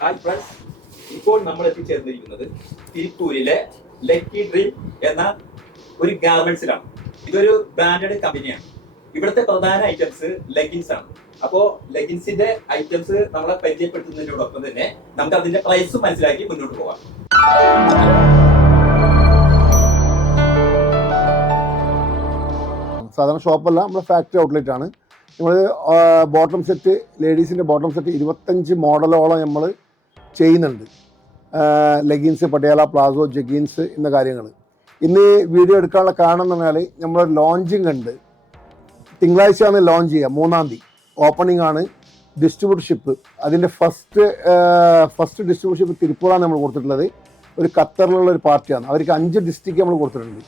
Hi friends ഇപ്പോൾ നമ്മൾ എത്തിച്ചേർന്നിരിക്കുന്നത് തിരുപ്പൂരിലെ lucky dream എന്ന ഒരു ഗാർമെന്റ്സിലാണ് ഇതൊരു ബ്രാൻഡഡ് കമ്പനിയാണ് ഇവിടുത്തെ പ്രധാന ഐറ്റംസ് ലെഗിൻസ് ആണ്. അപ്പോ ലെഗിൻസിന്റെ ഐറ്റംസ് നമ്മളെ പരിചയപ്പെടുത്തുന്നതിനോടൊപ്പം തന്നെ നമുക്ക് അതിന്റെ പ്രൈസും മനസ്സിലാക്കി മുന്നോട്ട് പോവാം സാധാരണ ഷോപ്പല്ല നമ്മുടെ ഫാക്ടറി ഔട്ട്ലെറ്റ് ആണ്. നമ്മൾ ബോട്ടം സെറ്റ് ലേഡീസിന്റെ ബോട്ടം സെറ്റ് ഇരുപത്തഞ്ച് മോഡലോളം നമ്മൾ ചെയ്യുന്നുണ്ട്. ലെഗിൻസ് പട്ടിയാല പ്ലാസോ ജഗീൻസ് എന്ന കാര്യങ്ങൾ. ഇന്ന് വീഡിയോ എടുക്കാനുള്ള കാരണം എന്ന് പറഞ്ഞാൽ നമ്മൾ ലോഞ്ചിങ് ഉണ്ട്. തിങ്കളാഴ്ചയാണ് ലോഞ്ച് ചെയ്യുക മൂന്നാം തീയതി. ഓപ്പണിംഗ് ആണ് ഡിസ്ട്രിബ്യൂട്ടർഷിപ്പ് അതിന്റെ ഫസ്റ്റ് ഫസ്റ്റ് ഡിസ്ട്രിബ്യൂട്ടർഷിപ്പ് തിരുപ്പൂറാണ് നമ്മൾ കൊടുത്തിട്ടുള്ളത്. ഒരു ഖത്തറിലുള്ള ഒരു പാർട്ടിയാണ്. അവർക്ക് അഞ്ച് ഡിസ്ട്രിക്റ്റ് നമ്മൾ കൊടുത്തിട്ടുണ്ട്.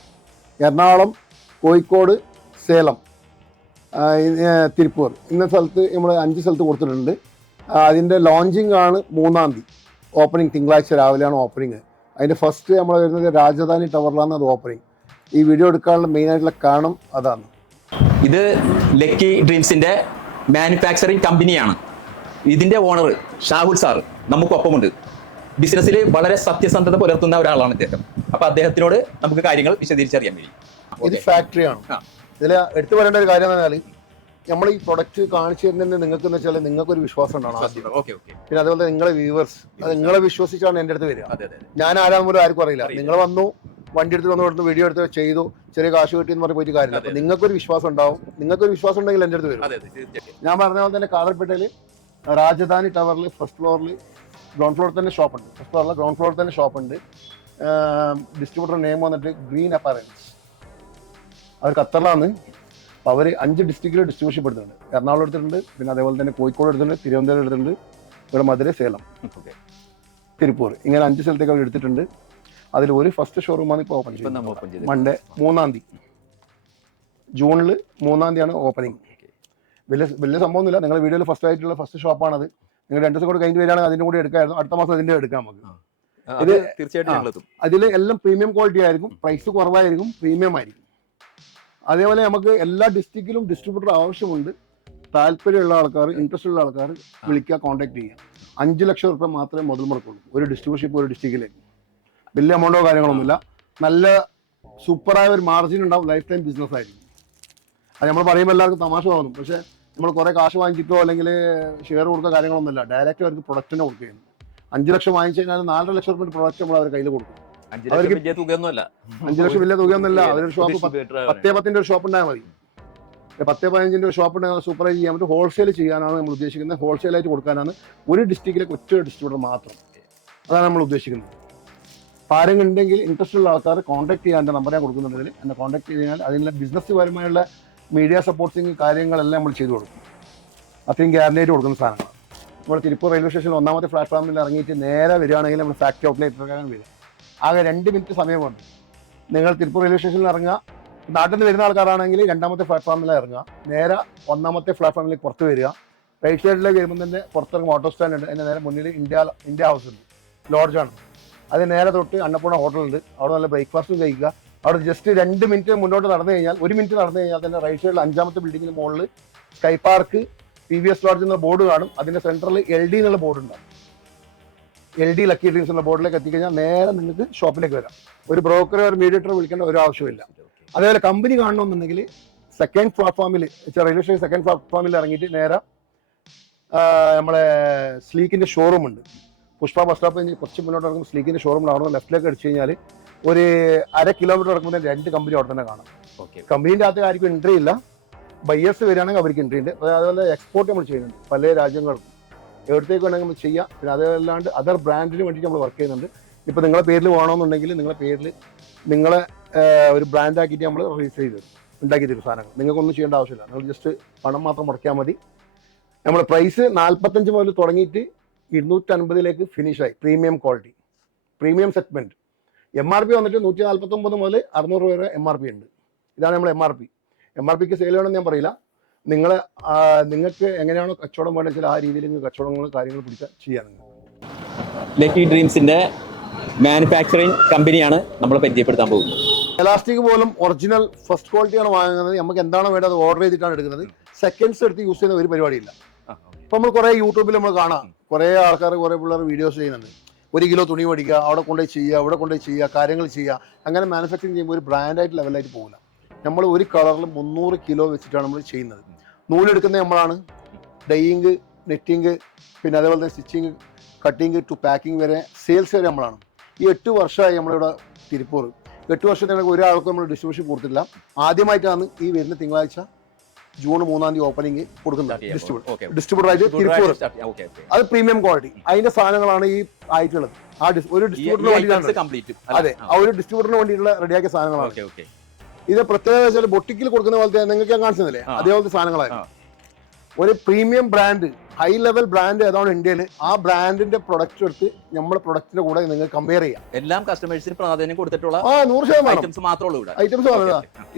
എറണാകുളം കോഴിക്കോട് സേലം തിരുപ്പൂർ. ഇന്ന സ്ഥലത്ത് നമ്മൾ അഞ്ച് സ്ഥലത്ത് കൊടുത്തിട്ടുണ്ട്. അതിന്റെ ലോഞ്ചിങ് ആണ് മൂന്നാം തീയതി. ഓപ്പണിംഗ് തിങ്കളാഴ്ച രാവിലെയാണ് ഓപ്പണിംഗ് അതിന്റെ ഫസ്റ്റ് നമ്മൾ വരുന്നത് രാജധാനി ടവറിലാണ് അത് ഓപ്പണിംഗ് ഈ വീഡിയോ എടുക്കാനുള്ള മെയിനായിട്ടുള്ള കാരണം അതാണ്. ഇത് ലക്കി ഡ്രീംസിന്റെ മാനുഫാക്ചറിങ് കമ്പനിയാണ് ഇതിന്റെ ഓണർ ഷാഹുൽ സാർ നമുക്കൊപ്പമുണ്ട്. ബിസിനസ്സിൽ വളരെ സത്യസന്ധത പുലർത്തുന്ന ഒരാളാണ് ഇദ്ദേഹം. അപ്പൊ അദ്ദേഹത്തിനോട് നമുക്ക് കാര്യങ്ങൾ വിശദീകരിച്ചറിയാൻ വേണ്ടി ഇത് ഫാക്ടറിയാണ്. ഇതിൽ എടുത്തു പറയേണ്ട ഒരു കാര്യം എന്ന് പറഞ്ഞാൽ നമ്മൾ ഈ പ്രൊഡക്റ്റ് കാണിച്ചു തരുന്നതിന് നിങ്ങൾക്ക് എന്ന് വെച്ചാൽ നിങ്ങൾക്ക് ഒരു വിശ്വാസം ഉണ്ടാവണം ആദ്യം. പിന്നെ അതുപോലെ നിങ്ങളെ വ്യൂവേഴ്സ് അത് നിങ്ങളെ വിശ്വസിച്ചാണ് എന്റെ അടുത്ത് വരിക. ഞാൻ ആരാ പോലും ആർക്കും അറിയില്ല. നിങ്ങൾ വന്നു വണ്ടി എടുത്ത് വന്നു കൊടുത്ത് വീഡിയോ എടുത്ത് ചെയ്തു ചെറിയ കാശ് കിട്ടി എന്ന് പറഞ്ഞ് പോയിട്ട് കാര്യമില്ല. അപ്പൊ. നിങ്ങൾക്കൊരു വിശ്വാസം ഉണ്ടാവും. നിങ്ങൾക്കൊരു വിശ്വാസം ഉണ്ടെങ്കിൽ എന്റെ അടുത്ത് വരും. ഞാൻ പറഞ്ഞ പോലെ തന്നെ കാതർപേട്ടയിൽ രാജധാനി ടവറിൽ ഫസ്റ്റ് ഫ്ലോറിൽ ഗ്രൗണ്ട് ഫ്ലോറിൽ തന്നെ ഷോപ്പ് ഉണ്ട്. ഫസ്റ്റ് ഫ്ലോറിൽ ഗ്രൗണ്ട് ഫ്ലോറിൽ തന്നെ ഷോപ്പ് ഉണ്ട്. ഡിസ്ട്രിബ്യൂട്ടർ നെയിം വന്നിട്ട് ഗ്രീൻ അപ്പാരൻസ് അവർ ഖത്തറിലാണ് അപ്പോൾ അവർ അഞ്ച് ഡിസ്ട്രിക്റ്റിൽ ഡിസ്ട്രിബ്യൂഷൻ എടുത്തിട്ടുണ്ട് എറണാകുളം എടുത്തിട്ടുണ്ട് പിന്നെ അതേപോലെ തന്നെ കോഴിക്കോട് എടുത്തിട്ടുണ്ട് തിരുവനന്തപുരം എടുത്തിട്ടുണ്ട് ഇവിടെ മധുര സേലം. ഓക്കെ. തിരുപ്പൂർ. ഇങ്ങനെ അഞ്ച് സ്ഥലത്തേക്ക് അവർ എടുത്തിട്ടുണ്ട്. അതിൽ ഒരു ഫസ്റ്റ് ഷോറൂമാണ് ഇപ്പോൾ ഓപ്പൺ ചെയ്യുന്നത് മൺഡേ മൂന്നാം തീയതി. ജൂണിൽ മൂന്നാം തീയതിയാണ് ഓപ്പണിംഗ് വലിയ വലിയ സംഭവമൊന്നുമില്ല. നിങ്ങൾ വീഡിയോയിൽ ഫസ്റ്റ് ആയിട്ടുള്ള ഫസ്റ്റ് ഷോപ്പാണത് നിങ്ങൾ രണ്ട് ദിവസം കൂടെ കഴിഞ്ഞ് വരികയാണെങ്കിൽ അതിന്റെ കൂടെ എടുക്കാമായിരുന്നു. അടുത്ത മാസം അതിന്റെ എടുക്കാം നമുക്ക്. ഇത് തീർച്ചയായിട്ടും അതിൽ എല്ലാം പ്രീമിയം ക്വാളിറ്റി ആയിരിക്കും. പ്രൈസ് കുറവായിരിക്കും. പ്രീമിയം ആയിരിക്കും. അതേപോലെ നമുക്ക് എല്ലാ ഡിസ്ട്രിക്റ്റിലും ഡിസ്ട്രിബ്യൂട്ടർ ആവശ്യമുണ്ട്. താല്പര്യമുള്ള ആൾക്കാർ ഇൻട്രസ്റ്റ് ഉള്ള ആൾക്കാർ വിളിക്കുക കോൺടാക്ട് ചെയ്യുക. അഞ്ച് ലക്ഷം റുപ്യ മാത്രമേ മുതൽ മുടക്കുള്ളൂ. ഒരു ഡിസ്ട്രിബ്യൂഷൻ ഒരു ഡിസ്ട്രിക്റ്റിലേക്ക് വലിയ എമൗണ്ടോ കാര്യങ്ങളൊന്നുമില്ല. നല്ല സൂപ്പറായ ഒരു മാർജിൻ ഉണ്ടാവും. ലൈഫ് ടൈം ബിസിനസ് ആയിരിക്കും. അത് നമ്മൾ പറയുമ്പോൾ എല്ലാവർക്കും തമാശ തോന്നും. പക്ഷേ നമ്മൾ കുറേ കാശ് വാങ്ങിച്ചിട്ടോ അല്ലെങ്കിൽ ഷെയർ കൊടുക്കുക കാര്യങ്ങളൊന്നുമില്ല. ഡയറക്റ്റ് അവർക്ക് പ്രൊഡക്റ്റിനെ കൊടുക്കുകയാണ്. അഞ്ച് ലക്ഷം വാങ്ങിച്ചു കഴിഞ്ഞാൽ നാലര ലക്ഷം റുപ്യ പ്രൊഡക്റ്റ് നമ്മൾ അവർ കയ്യിൽ കൊടുക്കും. അവർക്ക് അഞ്ച് ലക്ഷം വലിയ തുകയൊന്നുമല്ല. അവരൊരു ഷോപ്പ്. പത്തേ പത്തിന്റെ ഒരു ഷോപ്പ് ഉണ്ടായാൽ മതി. പത്ത് പതിനഞ്ചിന്റെ ഒരു ഷോപ്പ് ഉണ്ടെങ്കിൽ സൂപ്പറായി ചെയ്യാൻ പറ്റും. ഹോൾസെയിൽ ചെയ്യാനാണ് നമ്മൾ ഉദ്ദേശിക്കുന്നത്. ഹോൾസെയിൽ ആയിട്ട് കൊടുക്കാനാണ് ഒരു ഡിസ്ട്രിക്റ്റിലേക്ക് ഒറ്റ ഡിസ്ട്രിബ്യൂട്ടർ മാത്രം. അതാണ് നമ്മൾ ഉദ്ദേശിക്കുന്നത്. ആരെങ്കിലും ഉണ്ടെങ്കിൽ ഇൻട്രസ്റ്റ് ഉള്ള ആൾക്കാർ കോൺടാക്ട് ചെയ്യാൻ എന്റെ നമ്പർ ഞാൻ കൊടുക്കുന്നുണ്ടെങ്കിൽ എന്നെ കോൺടാക്ട് ചെയ്താൽ അതിനുള്ള ബിസിനസ് പരമായുള്ള മീഡിയ സപ്പോർട്ടിങ് കാര്യങ്ങളെല്ലാം നമ്മൾ ചെയ്തു കൊടുക്കും. അത്രയും ഗ്യാരണ്ടി കൊടുക്കുന്ന സാധനങ്ങളാണ്. ഇവിടെ തിരുപ്പൂർ റെയിൽവേ സ്റ്റേഷനിൽ ഒന്നാമത്തെ പ്ലാറ്റ്ഫോമിൽ ഇറങ്ങിയിട്ട് നേരെ വരികയാണെങ്കിൽ നമ്മൾ ഫാക്ടറി ഔട്ട്ലെറ്റ് വരിക. ആകെ രണ്ട് മിനിറ്റ് സമയമുണ്ട്. നിങ്ങൾ തിരുപ്പൂർ റെയിൽവേ സ്റ്റേഷനിൽ ഇറങ്ങുക. നാട്ടിൽ നിന്ന് വരുന്ന ആൾക്കാരാണെങ്കിൽ രണ്ടാമത്തെ പ്ലാറ്റ്ഫോമിൽ ഇറങ്ങുക. നേരെ ഒന്നാമത്തെ പ്ലാറ്റ്ഫോമിലേക്ക് പുറത്ത് വരിക. റൈറ്റ് സൈഡിലേക്ക് വരുമ്പോൾ തന്നെ പുറത്തിറങ്ങും. ഓട്ടോ സ്റ്റാൻഡ് ഉണ്ട്. അതിന്റെ നേരെ മുന്നിൽ ഇന്ത്യ ഇന്ത്യ ഹൗസ് ഉണ്ട്. ലോഡ്ജാണ് അത് നേരെ തൊട്ട് അന്നപൂർണ ഹോട്ടലുണ്ട് അവിടെ നല്ല ബ്രേക്ക്ഫാസ്റ്റും കഴിക്കുക. അവിടെ ജസ്റ്റ് രണ്ട് മിനിറ്റ് മുന്നോട്ട് നടന്നു കഴിഞ്ഞാൽ ഒരു മിനിറ്റ് നടന്നു കഴിഞ്ഞാൽ തന്നെ റൈറ്റ് സൈഡിൽ അഞ്ചാമത്തെ ബിൽഡിങ്ങിന് മുകളിൽ sky park P V S lodge എന്ന ബോർഡ് കാണും. അതിന്റെ സെന്ററിൽ എൽ ഡി എന്നുള്ള ബോർഡ് ഉണ്ടാവും എൽ ഡി ലക്കി ഡ്രീംസ് എന്ന ബോർഡിലേക്ക് എത്തിക്കഴിഞ്ഞാൽ നേരെ നിങ്ങൾക്ക് ഷോപ്പിലേക്ക് വരാം. ഒരു ബ്രോക്കറെ ഒരു മീഡിയേറ്റർ വിളിക്കേണ്ട ഒരു ആവശ്യമില്ല. അതേപോലെ കമ്പനി കാണണമെന്നുണ്ടെങ്കിൽ സെക്കൻഡ് പ്ലാറ്റ്ഫോമിൽ റെയിൽവേ സ്റ്റേഷൻ സെക്കൻഡ് പ്ലാറ്റ്ഫോമിൽ ഇറങ്ങിയിട്ട് നേരെ നമ്മളെ സ്ലീക്കിന്റെ ഷോറൂം ഉണ്ട്. പുഷ്പ ബസ് സ്റ്റോപ്പിൽ നിന്ന് കുറച്ച് മുന്നോട്ട് ഇറങ്ങുമ്പോൾ സ്ലീക്കിന്റെ ഷോറൂം അവിടെ ലെഫ്റ്റിലേക്ക് അടിച്ചു കഴിഞ്ഞാൽ ഒരു അര കിലോമീറ്റർ ഇറക്കുമ്പോൾ തന്നെ രണ്ട് കമ്പനി അവിടെ തന്നെ കാണാം. ഓക്കെ കമ്പനീന്റെ അകത്ത് ആർക്കും എൻട്രി ഇല്ല. ബയ്യേഴ്സ് വരികയാണെങ്കിൽ അവർക്ക് എൻട്രി ഉണ്ട്. അത് അതുപോലെ എക്സ്പോർട്ട് നമ്മൾ ചെയ്യുന്നുണ്ട്. പല രാജ്യങ്ങൾക്കും എവിടത്തേക്ക് വേണമെങ്കിൽ നമ്മൾ ചെയ്യാം. പിന്നെ അതല്ലാണ്ട് അതർ ബ്രാൻഡിന് വേണ്ടിയിട്ട് നമ്മൾ വർക്ക് ചെയ്യുന്നുണ്ട്. ഇപ്പോൾ നിങ്ങളെ പേരിൽ വേണമെന്നുണ്ടെങ്കിൽ നിങ്ങളെ പേരിൽ നിങ്ങളെ ഒരു ബ്രാൻഡാക്കിയിട്ട് നമ്മൾ രജിസ്റ്റർ ചെയ്ത് ഉണ്ടാക്കി തരും സാധനങ്ങൾ. നിങ്ങൾക്കൊന്നും ചെയ്യേണ്ട ആവശ്യമില്ല. നിങ്ങൾ ജസ്റ്റ് പണം മാത്രം മുടക്കിയാൽ മതി. നമ്മൾ പ്രൈസ് നാൽപ്പത്തഞ്ച് മുതൽ തുടങ്ങിയിട്ട് ഇരുന്നൂറ്റൻപതിലേക്ക് ഫിനിഷായി premium quality premium segment M R P വന്നിട്ട് നൂറ്റി നാൽപ്പത്തൊമ്പത് മുതൽ അറുന്നൂറ് രൂപ വരെ എം ആർ പി ഉണ്ട്. ഇതാണ് നമ്മൾ M R P M R പിക്ക് സെയിൽ വേണമെന്ന് ഞാൻ പറയില്ല. നിങ്ങൾ നിങ്ങൾക്ക് എങ്ങനെയാണോ കച്ചവടം വേണ്ടത് വെച്ചാൽ ആ രീതിയിൽ നിങ്ങൾ കച്ചവടങ്ങൾ കാര്യങ്ങൾ പിടിച്ചാൽ ചെയ്യാൻ ലക്കി ഡ്രീംസിന്റെ മാനുഫാക്ചറിങ് കമ്പനിയാണ് നമ്മൾ പരിചയപ്പെടുത്താൻ പോകുന്നത്. എലാസ്റ്റിക് പോലും ഒറിജിനൽ ഫസ്റ്റ് ക്വാളിറ്റിയാണ് വാങ്ങുന്നത്. നമുക്ക് എന്താണോ വേണ്ടത് അത് ഓർഡർ ചെയ്തിട്ടാണ് എടുക്കുന്നത്. സെക്കൻഡ്സ് എടുത്ത് യൂസ് ചെയ്യുന്ന ഒരു പരിപാടിയില്ല. ഇപ്പം നമ്മൾ കുറേ യൂട്യൂബിൽ നമ്മൾ കാണാം. കുറേ ആൾക്കാർ കുറേ പിള്ളേർ വീഡിയോസ് ചെയ്യുന്നുണ്ട്. ഒരു കിലോ തുണി മേടിക്കുക അവിടെ കൊണ്ടുപോയി ചെയ്യുക അവിടെ കൊണ്ടുപോയി ചെയ്യുക കാര്യങ്ങൾ ചെയ്യുക. അങ്ങനെ മാനുഫാക്ചറിങ് ചെയ്യുമ്പോൾ ഒരു ബ്രാൻഡായിട്ട് ലെവലായിട്ട് പോകില്ല നമ്മൾ ഒരു കളറിൽ മുന്നൂറ് കിലോ വെച്ചിട്ടാണ് നമ്മൾ ചെയ്യുന്നത്. നൂലെടുക്കുന്നത് നമ്മളാണ്. ഡൈയിങ് നെറ്റിങ് പിന്നെ അതേപോലെ തന്നെ സ്റ്റിച്ചിങ് കട്ടിങ് ടു പാക്കിംഗ് വരെ സെയിൽസ് വരെ നമ്മളാണ്. ഈ എട്ട് വർഷമായി നമ്മളിവിടെ തിരുപ്പൂർ. എട്ട് വർഷത്തിനൊക്കെ ഒരാൾക്കും നമ്മൾ ഡിസ്ട്രിബ്യൂഷൻ കൊടുത്തില്ല ആദ്യമായിട്ടാണ് ഈ വരുന്ന തിങ്കളാഴ്ച ജൂൺ മൂന്നാം തീയതി ഓപ്പണിംഗ് കൊടുക്കുന്നത്. ഡിസ്ട്രിബ്യൂട്ടർ ഡിസ്ട്രിബ്യൂട്ടർ ആയിട്ട് തിരുപ്പൂർ. അത് പ്രീമിയം ക്വാളിറ്റി അതിന്റെ സാധനങ്ങളാണ് ഈ ആയിട്ടുള്ളത്. ആ ഒരു ഡിസ്ട്രിബ്യൂട്ടറിന് വേണ്ടിയിട്ടാണ്. അതെ ആ ഒരു ഡിസ്ട്രിബ്യൂട്ടറിന് വേണ്ടിയിട്ടുള്ള റെഡിയാക്കിയ സാധനങ്ങളാണ്. ഇത് പ്രത്യേകത വെച്ചാൽ ബൊട്ടിക്കിൽ കൊടുക്കുന്ന പോലത്തെ നിങ്ങൾക്ക് ഞാൻ കാണിച്ചതല്ലേ. അതേപോലത്തെ സാധനങ്ങളായിരുന്നു ഒരു premium brand high level brand ഏതാണ് ഇന്ത്യയിൽ ആ ബ്രാൻഡിന്റെ പ്രൊഡക്റ്റ് എടുത്ത് നമ്മുടെ പ്രൊഡക്റ്റിന്റെ കൂടെ നിങ്ങൾ കമ്പയർ ചെയ്യാം. എല്ലാം കസ്റ്റമേഴ്സിന് പ്രാധാന്യം കൊടുത്തിട്ടുള്ള ആ നൂറ് ശതമാനം. ഐറ്റംസ് മാത്രമേ ഉള്ളൂ ഐറ്റംസ്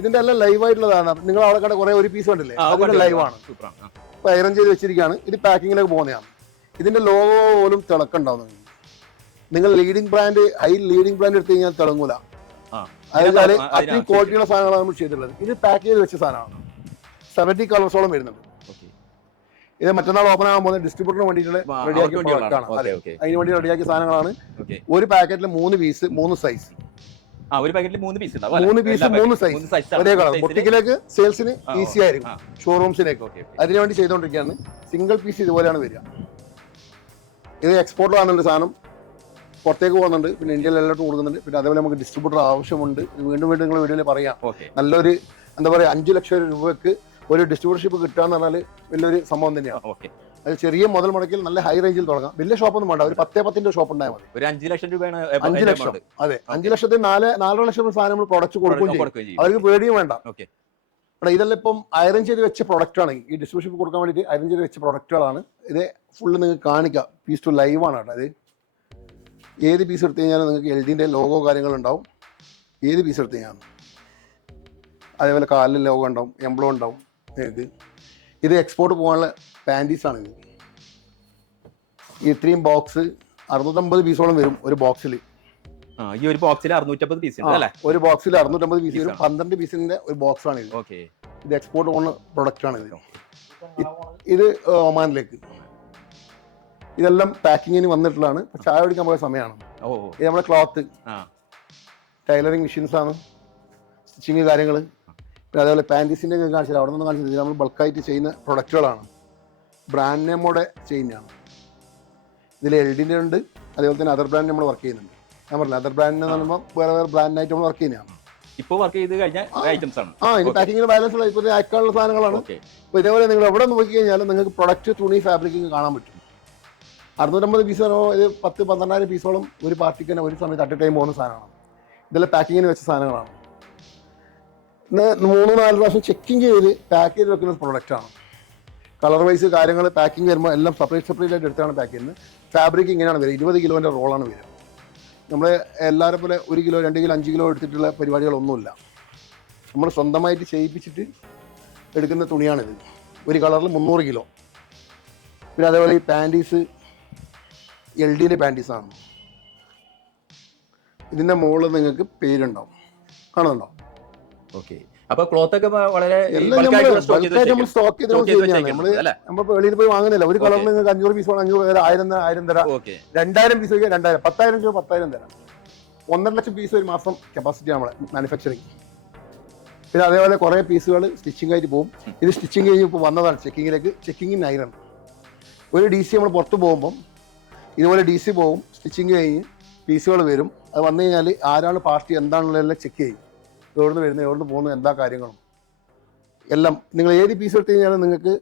ഇതിന്റെ എല്ലാം ലൈവ് ആയിട്ടുള്ളതാണ്. നിങ്ങൾ അവിടെ കണ്ട കുറെ ഒരു പീസ് കണ്ടില്ലേ? അതിന്റെ ലൈവ് ആണ്. ഇപ്പൊ ചെയ്ത് വെച്ചിരിക്കുകയാണ്. ഇത് പാക്കിങ്ങിലേക്ക് പോകുന്നതാണ്. ഇതിന്റെ ലോഗോ പോലും തിളക്കുണ്ടാവും നിങ്ങൾ leading brand high leading brand എടുത്തു കഴിഞ്ഞാൽ തിളങ്ങൂല. അതായത് അത്രയും ക്വാളിറ്റിയുള്ള സാധനങ്ങളാണ് നമ്മൾ ചെയ്തിട്ടുള്ളത്. ഇത് പാക്ക് ചെയ്ത് വെച്ച സാധനമാണ്. സെവന്റി കളേഴ്സോളം വരുന്നുണ്ട്. ഇത് മറ്റന്നാൾ ഓപ്പൺ ആകാൻ പോകുന്ന ഡിസ്ട്രിബ്യൂട്ടറിന് വേണ്ടിയിട്ടുള്ള റെഡിയാക്കിയ അതിന് വേണ്ടി റെഡിയാക്കിയ സാധനങ്ങളാണ്. ഒരു പാക്കറ്റിൽ മൂന്ന് പീസ് മൂന്ന് സൈസ് ഒരു പാക്കറ്റിൽ മൂന്ന് പീസ് മൂന്ന് പീസ് മൂന്ന് സൈസ് ഒരേ കളർ. ബൊട്ടിക്കിലേക്ക് സെയിൽസിന് ഈസി ആയിരിക്കും. ഷോറൂംസിലേക്ക് അതിനുവേണ്ടി ചെയ്തുകൊണ്ടിരിക്കുകയാണ്. സിംഗിൾ പീസ് ഇതുപോലെയാണ് വരിക. ഇത് എക്സ്പോർട്ട് ആണെന്നുള്ള സാധനം. പുറത്തേക്ക് പോകുന്നുണ്ട്. പിന്നെ ഇന്ത്യയിൽ എല്ലായിടത്തും കൊടുക്കുന്നുണ്ട്. പിന്നെ അതേപോലെ നമുക്ക് ഡിസ്ട്രിബ്യൂട്ടർ ആവശ്യമുണ്ട്. വീണ്ടും വീണ്ടും നിങ്ങൾ വീഡിയോയിൽ പറയാം. നല്ലൊരു എന്താ പറയുക അഞ്ച് ലക്ഷം രൂപയ്ക്ക് ഒരു ഡിസ്ട്രിബ്യൂട്ടർഷിപ്പ് കിട്ടുക എന്ന് പറഞ്ഞാൽ വലിയൊരു സംഭവം തന്നെയാണ്. ഓക്കെ അത് ചെറിയ മുതൽ മുടക്കിൽ നല്ല ഹൈ റേഞ്ചിൽ തുടങ്ങാം. വലിയ ഷോപ്പൊന്നും വേണ്ട. ഒരു പത്തേ പത്തിന്റെ ഷോപ്പ് ഉണ്ടായാൽ മതി. ഒരു അഞ്ച് ലക്ഷം രൂപയാണ് അഞ്ച് ലക്ഷം. അതെ. അഞ്ച് ലക്ഷത്തിൽ നാല് നാലര ലക്ഷം സാധനം നമ്മൾ പ്രൊഡക്റ്റ് കൊടുക്കുകയും ചെയ്യും. അവർക്ക് പേടിയും വേണ്ട. ഓക്കെ ഇവിടെ ഇതെല്ലാം ഇപ്പം അയറൻ ചെയ്ത് വെച്ച പ്രൊഡക്റ്റ് ആണ്. ഈ ഡിസ്ട്രിബ്യൂഷൻ കൊടുക്കാൻ വേണ്ടിയിട്ട് അയറൻ ചെയ്ത് വെച്ച പ്രൊഡക്റ്റുകളാണ് ഇത് ഫുള്ള് നിങ്ങൾക്ക് കാണിക്കാം. പീസ് ടു ലൈവ് ആണ് കേട്ടോ അത് ഏത് പീസ് എടുത്തു കഴിഞ്ഞാലും നിങ്ങൾക്ക് എൽ ഡിന്റെ ലോഗോ കാര്യങ്ങളുണ്ടാവും. ഏത് പീസ് എടുത്തു കഴിഞ്ഞാലും. അതേപോലെ കാലിൽ ലോഗോ ഉണ്ടാവും എംബ്ലോ ഉണ്ടാവും. നിങ്ങൾക്ക് ഇത്. എക്സ്പോർട്ട് പോകാനുള്ള പാന്റീസാണ് ഇത്. ഇത്രയും ബോക്സ് അറുന്നൂറ്റമ്പത് പീസോളം വരും ഒരു ബോക്സിൽ ഈ ഒരു ബോക്സിൽ അറുന്നൂറ്റമ്പത് പീസ് ഒരു ബോക്സിൽ അറുന്നൂറ്റമ്പത് പീസ് വരും. പന്ത്രണ്ട് പീസിന്റെ ഒരു ബോക്സ് ആണ് ഇത്. ഇത് എക്സ്പോർട്ട് പോകുന്ന പ്രൊഡക്റ്റ് ആണ് ഇത്. ഇത് ഒമാനിലേക്ക്. ഇതെല്ലാം പാക്കിങ്ങിന് വന്നിട്ടുള്ളതാണ്. ചായ കുടിക്കാൻ പോയ സമയമാണ് ഓ ഇത് നമ്മുടെ ക്ലോത്ത്. ടൈലറിങ് മെഷീൻസ് ആണ്. സ്റ്റിച്ചിങ് കാര്യങ്ങൾ പിന്നെ അതേപോലെ പാന്റീസിന്റെ കാണിച്ചത് അവിടെ നിന്ന് കാണിച്ചത് നമ്മൾ ബൾക്കായിട്ട് ചെയ്യുന്ന പ്രൊഡക്റ്റുകളാണ്. ബ്രാൻഡ് നെയിമോടെ ചെയ്യുന്നതാണ്. ഇതിൽ എൽ ഡിന്റെ ഉണ്ട്. അതേപോലെ തന്നെ അതർ ബ്രാൻഡ് നമ്മൾ വർക്ക് ചെയ്യുന്നുണ്ട്. ഞാൻ പറഞ്ഞില്ല അതർ ബ്രാൻഡ് എന്ന് പറയുമ്പോൾ വേറെ വേറെ ബ്രാൻഡിനായിട്ട് നമ്മൾ വർക്ക് ചെയ്യുന്നതാണ്. ഇപ്പോൾ വർക്ക് ചെയ്ത് കഴിഞ്ഞാൽ ഐറ്റംസ് ആണ്. ആ ഇനി. പാക്കിങ്ങിന് ബാലൻസ് ഉള്ള ഇപ്പോൾ അയക്കാനുള്ള സാധനങ്ങളാണ്. അപ്പോൾ ഇതേപോലെ നിങ്ങൾ എവിടെ നോക്കി കഴിഞ്ഞാലും നിങ്ങൾക്ക് പ്രൊഡക്റ്റ് തുണി ഫാബ്രിക്കിങ് കാണാൻ പറ്റും. അറുന്നൂറ്റമ്പത് പീസ് ഇത് പത്ത് പന്ത്രണ്ടായിരം പീസോളം ഒരു പാർട്ടിക്ക് തന്നെ ഒരു സമയത്ത് അറ്റ് ടൈം പോകുന്ന സാധനമാണ്. ഇതെല്ലാം പാക്കിങ്ങിന് വെച്ച സാധനങ്ങളാണ്. മൂന്ന് നാല് പ്രാവശ്യം ചെക്കിങ് ചെയ്ത് പാക്ക് ചെയ്ത് വെക്കുന്ന പ്രൊഡക്റ്റാണ് കളർ വൈസ് കാര്യങ്ങൾ പാക്കിംഗ് വരുമ്പോൾ എല്ലാം സെപ്പറേറ്റ് സെപ്പറേറ്റ് ആയിട്ട് എടുത്താണ് പാക്ക് ചെയ്യുന്നത്. ഫാബ്രിക് ഇങ്ങനെയാണ് വരിക. ഇരുപത് കിലോന്റെ റോളാണ് വരിക. നമ്മൾ എല്ലാവരും പോലെ ഒരു കിലോ രണ്ട് കിലോ അഞ്ച് കിലോ എടുത്തിട്ടുള്ള പരിപാടികളൊന്നുമില്ല. നമ്മൾ സ്വന്തമായിട്ട് ചെയ്യിപ്പിച്ചിട്ട് എടുക്കുന്ന തുണിയാണിത്. ഒരു കളറിൽ മുന്നൂറ് കിലോ പിന്നെ അതേപോലെ ഈ പാന്റീസ് എൽ ഡിന്റെ പാന്റീസാണ്. ഇതിന്റെ മുകളിൽ നിങ്ങൾക്ക് പേരുണ്ടാവും. കാണുന്നുണ്ടോ? ഓക്കെ. അപ്പൊ ക്ലോത്ത് ഒക്കെ വളരെ നമ്മൾ ചെയ്ത് നമ്മൾ. സ്റ്റോക്ക് ചെയ്ത്. നമ്മൾ വെളിയിൽ പോയി വാങ്ങുന്നില്ല. ഒരു കളറിൽ Okay. നിങ്ങൾക്ക് അഞ്ഞൂറ് പീസ് വേണം അഞ്ഞൂറ് തരാം ആയിരം തരാം ആയിരം തരാം. രണ്ടായിരം പീസ് വയ്ക്കുക രണ്ടായിരം പത്തായിരം രൂപ പത്തായിരം തരാം. ഒന്നര ലക്ഷം പീസ് ഒരു മാസം കപ്പാസിറ്റി നമ്മളെ മാനുഫാക്ചറിങ് പിന്നെ അതേപോലെ കുറേ പീസുകൾ സ്റ്റിച്ചിങ് ആയിട്ട് പോകും. ഇത് സ്റ്റിച്ചിങ് കഴിഞ്ഞ് ഇപ്പോൾ വന്നതാണ്. ചെക്കിങ്ങിലേക്ക് ചെക്കിങ്ങിന് ഐറൺ ഒരു ഡി സി നമ്മൾ പുറത്ത് പോകുമ്പം ഇതുപോലെ ഡി സി പോവും സ്റ്റിച്ചിങ് കഴിഞ്ഞ് പി സികൾ വരും. അത് വന്നു കഴിഞ്ഞാൽ ആരാണ് പാർട്ടി എന്താണെന്നുള്ളതെല്ലാം ചെക്ക് ചെയ്യും. എവിടുന്ന് വരുന്നത് എവിടുന്ന് പോകുന്നത് എന്താ കാര്യങ്ങളും. എല്ലാം നിങ്ങൾ ഏത് പീസ് എടുത്തു കഴിഞ്ഞാലും നിങ്ങൾക്ക്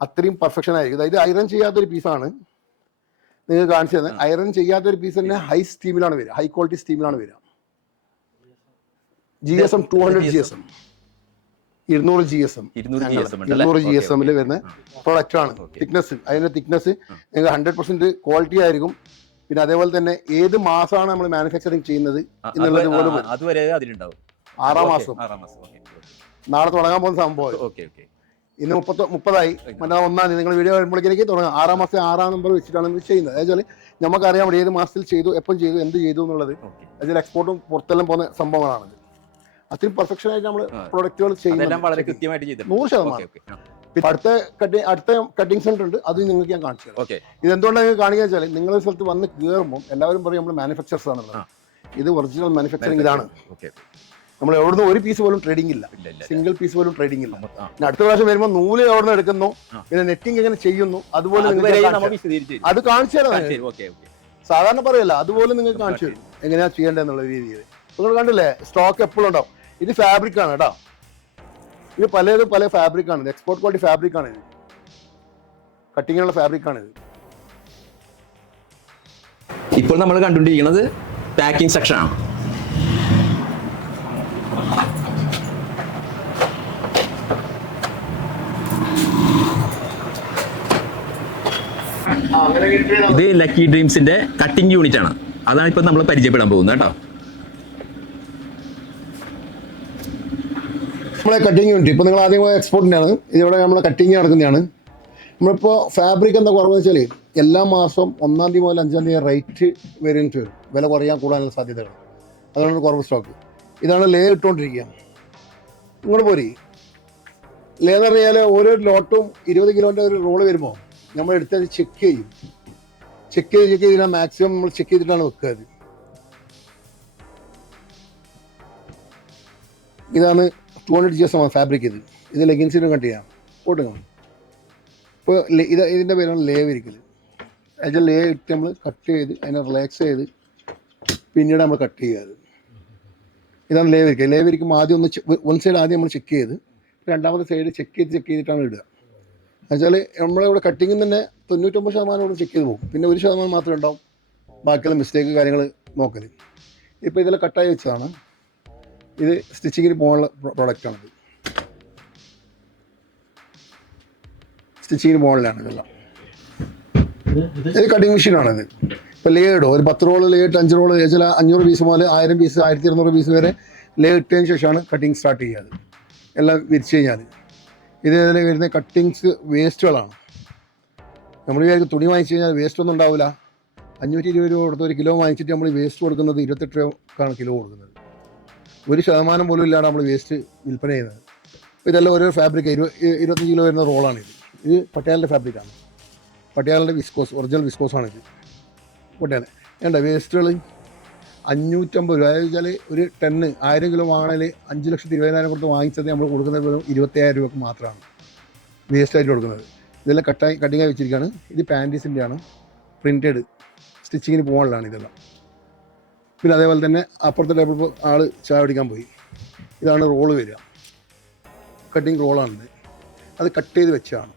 അത്രയും പെർഫെക്ഷൻ ആയിരിക്കും. അതായത് ഐറൺ ചെയ്യാത്തൊരു പീസാണ് നിങ്ങൾ കാണിച്ചു തന്നെ ഐറൺ ചെയ്യാത്തൊരു പീസ് തന്നെ ഹൈ സ്റ്റീമിലാണ് വരിക. ഹൈ ക്വാളിറ്റി സ്റ്റീമിലാണ് വരിക. G S M two hundred G S M ഇരുന്നൂറ് ജി എസ് എം ഇരുന്നൂറ് ജി എസ് എമ്മിൽ വരുന്ന ആണ്. തിക്നെസ് അതിന്റെ തിക്നെസ് നിങ്ങൾക്ക് ഹൺഡ്രഡ് പെർസെന്റ് ക്വാളിറ്റി ആയിരിക്കും. പിന്നെ അതേപോലെ തന്നെ ഏത് മാസമാണ് നമ്മൾ മാനുഫാക്ചറിങ് ചെയ്യുന്നത് എന്നുള്ളത് പോലും അതുവരെ അതിലുണ്ടാവും. ആറാം മാസം. നാളെ തുടങ്ങാൻ പോകുന്ന സംഭവം ഇന്ന് മുപ്പത്തി മുപ്പതായി. മറ്റന്നാ ഒന്നാം തീയതി. നിങ്ങൾ വീഡിയോ വരുമ്പോഴേക്ക് തുടങ്ങാം. ആറാം മാസം ആറാം നമ്പർ വെച്ചിട്ടാണ് ഇത് ചെയ്യുന്നത്. അതായത് നമുക്കറിയാം ഏത് മാസത്തിൽ ചെയ്തു എപ്പം ചെയ്തു എന്ത് ചെയ്തു എന്നുള്ളത്. അതിൽ എക്സ്പോർട്ടും പുറത്തെല്ലാം പോകുന്ന സംഭവങ്ങളാണ് അത്രയും പെർഫെക്ഷൻ ആയിട്ട് നമ്മൾ. പ്രൊഡക്റ്റുകൾ ചെയ്യുന്നത് നൂറ് ശതമാനം. അടുത്ത കട്ടിങ് അടുത്ത കട്ടിങ് സെന്റർ ഉണ്ട്. അത് നിങ്ങൾക്ക് ഞാൻ കാണിച്ചു തരാം. ഇത് എന്തുകൊണ്ടാണ് നിങ്ങൾക്ക് കാണിക്കുക വെച്ചാൽ നിങ്ങളുടെ സ്ഥലത്ത് വന്ന് കയറുമ്പോൾ എല്ലാവരും പറയും നമ്മൾ മാനുഫാക്ചേഴ്സ് ആണുള്ളത് ഇത് ഒറിജിനൽ മാനുഫാക്ചറിങ് ഇതാണ്. നമ്മൾ എവിടുന്ന് ഒരു പീസ് പോലും ട്രേഡിംഗ് ഇല്ല. സിംഗിൾ പീസ് പോലും ട്രേഡിംഗ് ഇല്ല. പിന്നെ അടുത്ത പ്രാവശ്യം വരുമ്പോൾ നൂൽ എവിടെ എടുക്കുന്നു? പിന്നെ നെറ്റിംഗ് എങ്ങനെ ചെയ്യുന്നു? അതുപോലെ അത് കാണിച്ചു തരാം. സാധാരണ പറയല്ല അതുപോലെ നിങ്ങൾക്ക് കാണിച്ചു തരും. എങ്ങനെയാ ചെയ്യേണ്ടതെന്നുള്ള രീതിയിൽ നിങ്ങൾ കണ്ടില്ലേ സ്റ്റോക്ക് എപ്പോഴും ഉണ്ടാവും. ഇത് ഫാബ്രിക് ആണ് കേട്ടോ. ഇത് പലതും പല ഫാബ്രിക് ആണ്. എക്സ്പോർട്ട് ക്വാളിറ്റി ഫാബ്രിക് ആണ് ഇത്. കട്ടിങ്ങിനുള്ള ഫാബ്രിക് ആണ് ഇത്. ഇപ്പോൾ നമ്മൾ കണ്ടുകൊണ്ടിരിക്കുന്നത് പാക്കിംഗ് സെക്ഷൻ ആണ്. ഇത് ലക്കി ഡ്രീംസിന്റെ കട്ടിംഗ് യൂണിറ്റ് ആണ്. അതാണ് ഇപ്പൊ നമ്മൾ പരിചയപ്പെടാൻ പോകുന്നത് കേട്ടോ. നമ്മളെ കട്ടിങ് യൂണിറ്റ് ഇപ്പോൾ നിങ്ങൾ ആദ്യം എക്സ്പോർട്ടിന്റെ ആണ് ഇതിവിടെ നമ്മൾ കട്ടിങ് നടക്കുന്നതാണ്. നമ്മളിപ്പോൾ ഫാബ്രിക് എന്താ കുറവെന്ന് വെച്ചാൽ എല്ലാ മാസവും ഒന്നാം തീയതി മുതൽ അഞ്ചാം തീയതി റേറ്റ് വേരിയന്റ് വരും. വില കുറയാൻ കൂടാനുള്ള സാധ്യതകൾ അതാണ് കുറവ് സ്റ്റോക്ക് ഇതാണ് ലേ ഇട്ടുകൊണ്ടിരിക്കുക ഇങ്ങോട്ട് പോരി. ലേ എന്ന് പറഞ്ഞാൽ ഓരോ ലോട്ടും ഇരുപത് കിലോന്റെ ഒരു റോൾ വരുമ്പോൾ നമ്മൾ എടുത്തത് ചെക്ക് ചെയ്യും. ചെക്ക് ചെയ്ത് ചെക്ക് ചെയ്തിട്ട് മാക്സിമം നമ്മൾ ചെക്ക് ചെയ്തിട്ടാണ് വെക്കുക ഇതാണ് ടു ജി എസ് ആണ് ഫാബ്രിക് ഇത് ഇത് ലെഗിൻസിന് കട്ട് ചെയ്യാം. പോട്ടുക ഇപ്പോൾ ഇത് ഇതിന്റെ പേരാണ് ലേ വിരിക്കൽ അതിന്റെ ലേ ഇട്ട് നമ്മൾ കട്ട് ചെയ്ത് അതിനെ റിലാക്സ് ചെയ്ത് പിന്നീട് നമ്മൾ കട്ട് ചെയ്യുക ഇതാണ് ലേ വിരിക്കൽ ലേ വിരിക്കുമ്പോൾ ആദ്യം ഒന്ന് വൺ സൈഡ് ആദ്യം നമ്മൾ ചെക്ക് ചെയ്ത് രണ്ടാമത്തെ സൈഡ് ചെക്ക് ചെയ്ത് ചെക്ക് ചെയ്തിട്ടാണ് ഇടുക. എന്നുവെച്ചാൽ നമ്മളിവിടെ കട്ടിങ്ങിൽ തന്നെ തൊണ്ണൂറ്റൊമ്പത് ശതമാനം ഇവിടെ ചെക്ക് ചെയ്ത് പോകും. പിന്നെ ഒരു ശതമാനം മാത്രമേ ഉണ്ടാവും. ബാക്കിയുള്ള മിസ്റ്റേക്ക് കാര്യങ്ങൾ നോക്കൽ ഇപ്പോൾ ഇതിൽ കട്ടായി വെച്ചതാണ്. ഇത് സ്റ്റിച്ചിങ്ങിന് പോകാനുള്ള പ്രോഡക്റ്റാണ് സ്റ്റിച്ചിങ്ങിന് പോകാനുള്ളതാണ് ഇതെല്ലാം. ഇത് കട്ടിങ് മെഷീനാണിത് ഇപ്പോൾ ലേ ഇടും ഒരു പത്ത് റോൾ ലേഡ് അഞ്ച് റോൾ ചില അഞ്ഞൂറ് പീസ് മുതൽ ആയിരം പീസ് ആയിരത്തി ഇരുന്നൂറ് പീസ് വരെ ലേ ഇട്ടതിന് ശേഷമാണ് കട്ടിങ് സ്റ്റാർട്ട് ചെയ്യുക എല്ലാം വിരിച്ചു കഴിഞ്ഞാൽ ഇത് ഇതിൽ വരുന്ന കട്ടിങ്സ് വേസ്റ്റുകളാണ്. നമ്മൾ വിചാരിക്കും തുണി വാങ്ങിച്ചു കഴിഞ്ഞാൽ വേസ്റ്റ് ഒന്നും ഉണ്ടാവില്ല. അഞ്ഞൂറ്റി ഇരുപത് രൂപ കൊടുത്ത് ഒരു കിലോ വാങ്ങിച്ചിട്ട് നമ്മൾ വേസ്റ്റ് കൊടുക്കുന്നത് ഇരുപത്തെട്ട് രൂപക്കാണ് കിലോ കൊടുക്കുന്നത്. ഒരു ശതമാനം പോലും ഇല്ലാണ്ട് നമ്മൾ വേസ്റ്റ് വിൽപ്പന ചെയ്യുന്നത് ഇതെല്ലാം ഓരോ ഫാബ്രിക് ഇരുപത് ഇരുപത്തഞ്ച് കിലോ വരുന്ന റോളാണിത്. ഇത് പട്ടിയാലിന്റെ ഫാബ്രിക്കാണ് പട്ടിയാലിന്റെ വിസ്കോസ് ഒറിജിനൽ വിസ്കോസാണിത് പട്ടിയാല വേണ്ട വേസ്റ്റുകൾ അഞ്ഞൂറ്റമ്പത് രൂപ. അതായത് വെച്ചാൽ ഒരു ടെന്ന് ആയിരം കിലോ വാങ്ങണേൽ അഞ്ച് ലക്ഷത്തി ഇരുപതിനായിരം കൊടുത്ത് വാങ്ങിച്ചത് നമ്മൾ കൊടുക്കുന്നത് വെറും ഇരുപത്തിയായിരം രൂപക്ക് മാത്രമാണ് വേസ്റ്റായിട്ട് കൊടുക്കുന്നത്. ഇതെല്ലാം കട്ടായി കട്ടിങ്ങായി വെച്ചിരിക്കുകയാണ് ഇത് പാന്റീസിന്റെയാണ് പ്രിന്റഡ് സ്റ്റിച്ചിങ്ങിന് പോകാനുള്ളതാണ് ഇതെല്ലാം. പിന്നെ അതേപോലെ തന്നെ അപ്പുറത്തെ ടേബിൾ ആൾ ചായ പിടിക്കാൻ പോയി. ഇതാണ് റോൾ വരിക. കട്ടിങ് റോളാണിത് അത് കട്ട് ചെയ്ത് വെച്ചാണ്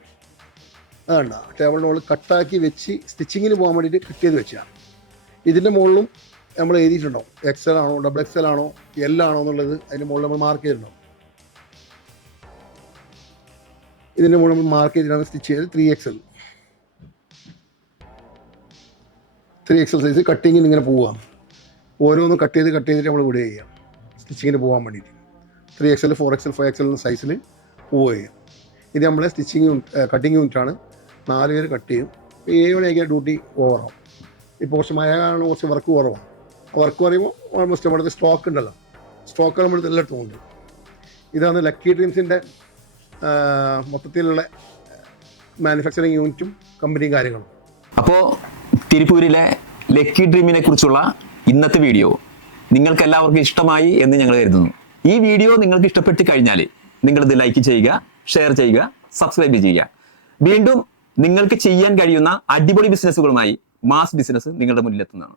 അതുണ്ട ടേബിൾ റോൾ കട്ടാക്കി വെച്ച് സ്റ്റിച്ചിങ്ങിന് പോകാൻ വേണ്ടിയിട്ട് കട്ട് ചെയ്ത് വെച്ചാണ് ഇതിന്റെ മുകളിലും നമ്മൾ എഴുതിയിട്ടുണ്ടാവും. എക്സൽ ആണോ ഡബിൾ എക്സൽ ആണോ എൽ ആണോ എന്നുള്ളത് അതിന്റെ മുകളിൽ നമ്മൾ മാർക്ക് ചെയ്തിട്ടുണ്ടാവും. ഇതിന്റെ മുകളിൽ നമ്മൾ മാർക്ക് ചെയ്തിട്ടാണ് സ്റ്റിച്ച് ചെയ്ത് three XL three XL size കട്ടിങ്ങിന് ഇങ്ങനെ പോവാം ഓരോന്നും കട്ട് ചെയ്ത് കട്ട് ചെയ്തിട്ട് നമ്മൾ വിടുക ചെയ്യാം. സ്റ്റിച്ചിങ്ങിന് പോകാൻ വേണ്ടിയിട്ട്. Three XL four XL five XL എന്ന സൈസിൽ പോവുക ചെയ്യാം. ഇത് നമ്മളെ സ്റ്റിച്ചിങ് കട്ടിങ് യൂണിറ്റാണ് നാല് പേര് കട്ട് ചെയ്യും. ഏഴ് മണിയൊക്കെ ഡ്യൂട്ടി ഓവറാവും ഇപ്പോൾ കുറച്ച് മഴ കാരണം കുറച്ച് വർക്ക് കുറവാണ്. വർക്ക് പറയുമ്പോൾ ഓൾമോസ്റ്റ് നമ്മുടെ സ്റ്റോക്ക് ഉണ്ടല്ലോ. സ്റ്റോക്ക് നമ്മൾ എല്ലായിടത്തും ഉണ്ട് ഇതാണ് ലക്കി ഡ്രീംസിന്റെ മൊത്തത്തിലുള്ള മാനുഫാക്ചറിങ് യൂണിറ്റും കമ്പനിയും കാര്യങ്ങളും. അപ്പോൾ തിരുപ്പൂരിലെ ലക്കി ഡ്രീമിനെ കുറിച്ചുള്ള ഇന്നത്തെ വീഡിയോ നിങ്ങൾക്ക് എല്ലാവർക്കും ഇഷ്ടമായി എന്ന് ഞങ്ങൾ കരുതുന്നു. ഈ വീഡിയോ നിങ്ങൾക്ക് ഇഷ്ടപ്പെട്ട് കഴിഞ്ഞാൽ നിങ്ങളിത് ലൈക്ക് ചെയ്യുക ഷെയർ ചെയ്യുക സബ്സ്ക്രൈബ് ചെയ്യുക. വീണ്ടും നിങ്ങൾക്ക് ചെയ്യാൻ കഴിയുന്ന അടിപൊളി ബിസിനസ്സുകളുമായി മാസ് ബിസിനസ് നിങ്ങളുടെ മുന്നിലെത്തുന്നതാണ്.